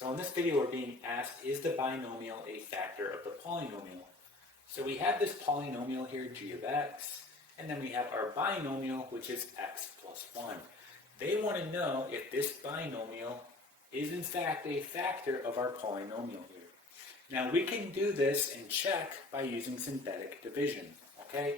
So in this video we're being asked, is the binomial a factor of the polynomial? So we have this polynomial here, g of x, and then we have our binomial, which is x plus 1. They want to know if this binomial is in fact a factor of our polynomial here. Now we can do this and check by using synthetic division, okay?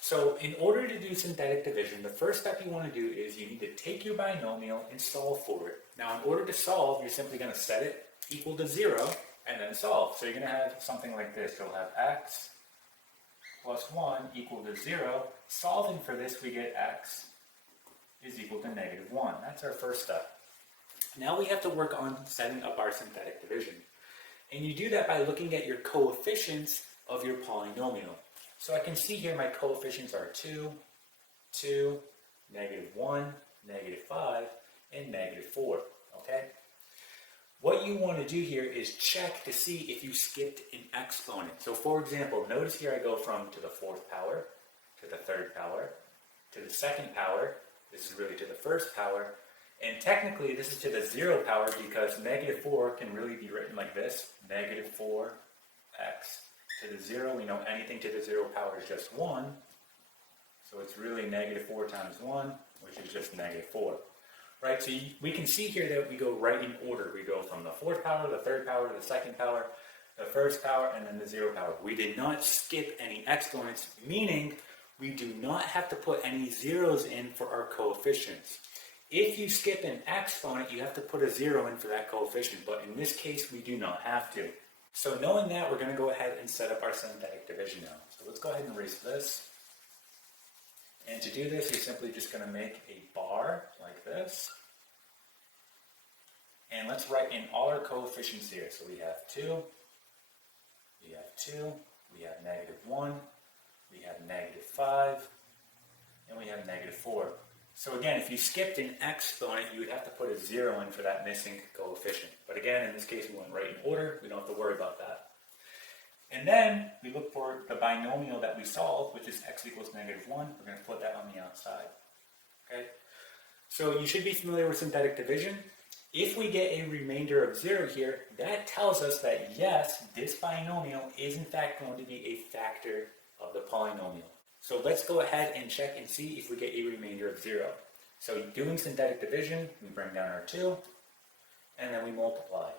So in order to do synthetic division, the first step you want to do is you need to take your binomial and solve for it. Now in order to solve, you're simply going to set it equal to 0 and then solve. So you're going to have something like this. You'll have x plus 1 equal to 0. Solving for this, we get x is equal to negative 1. That's our first step. Now we have to work on setting up our synthetic division. And you do that by looking at your coefficients of your polynomial. So I can see here my coefficients are 2, 2, negative 1, negative 5, and negative 4, okay? What you want to do here is check to see if you skipped an exponent. So for example, notice here I go from to the 4th power, to the 3rd power, to the 2nd power. This is really to the 1st power. And technically this is to the 0 power because negative 4 can really be written like this, negative 4x. To the 0, we know anything to the 0 power is just 1. So it's really negative 4 times 1, which is just negative 4. Right, so we can see here that we go right in order. We go from the 4th power, the 3rd power, the 2nd power, the 1st power, and then the 0 power. We did not skip any exponents, meaning we do not have to put any zeros in for our coefficients. If you skip an exponent, you have to put a 0 in for that coefficient, but in this case, we do not have to. So knowing that, we're going to go ahead and set up our synthetic division now. So let's go ahead and erase this. And to do this, you're simply just going to make a bar like this. And let's write in all our coefficients here. So we have 2, we have 2, we have negative 1, we have negative 5, and we have negative 4. So again, if you skipped an exponent, you would have to put a 0 in for that missing coefficient. But again, in this case, we went right in order. We don't have to worry about that. And then we look for the binomial that we solved, which is x equals negative 1. We're going to put that on the outside. Okay? So you should be familiar with synthetic division. If we get a remainder of 0 here, that tells us that yes, this binomial is in fact going to be a factor of the polynomial. So let's go ahead and check and see if we get a remainder of 0. So doing synthetic division, we bring down our 2, and then we multiply.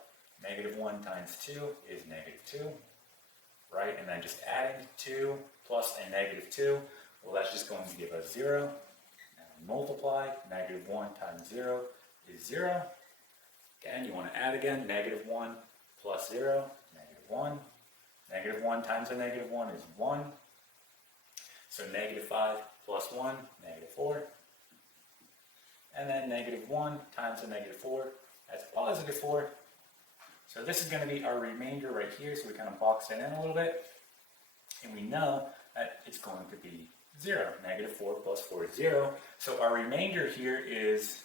Negative 1 times 2 is negative 2, right? And then just adding 2 plus a negative 2, well, that's just going to give us 0. Now multiply, negative 1 times 0 is 0. Again, you want to add again, negative 1 plus 0, negative 1. Negative 1 times a negative 1 is 1. So negative 5 plus 1, negative 4. And then negative 1 times a negative 4, that's positive 4. So this is going to be our remainder right here, so we kind of box it in a little bit. And we know that it's going to be 0. Negative 4 plus 4 is 0. So our remainder here is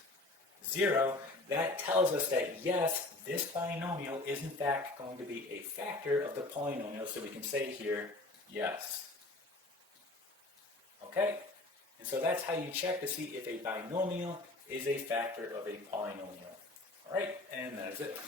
0. That tells us that yes, this binomial is in fact going to be a factor of the polynomial, so we can say here, yes. Okay, and so that's how you check to see if a binomial is a factor of a polynomial. All right, and that is it.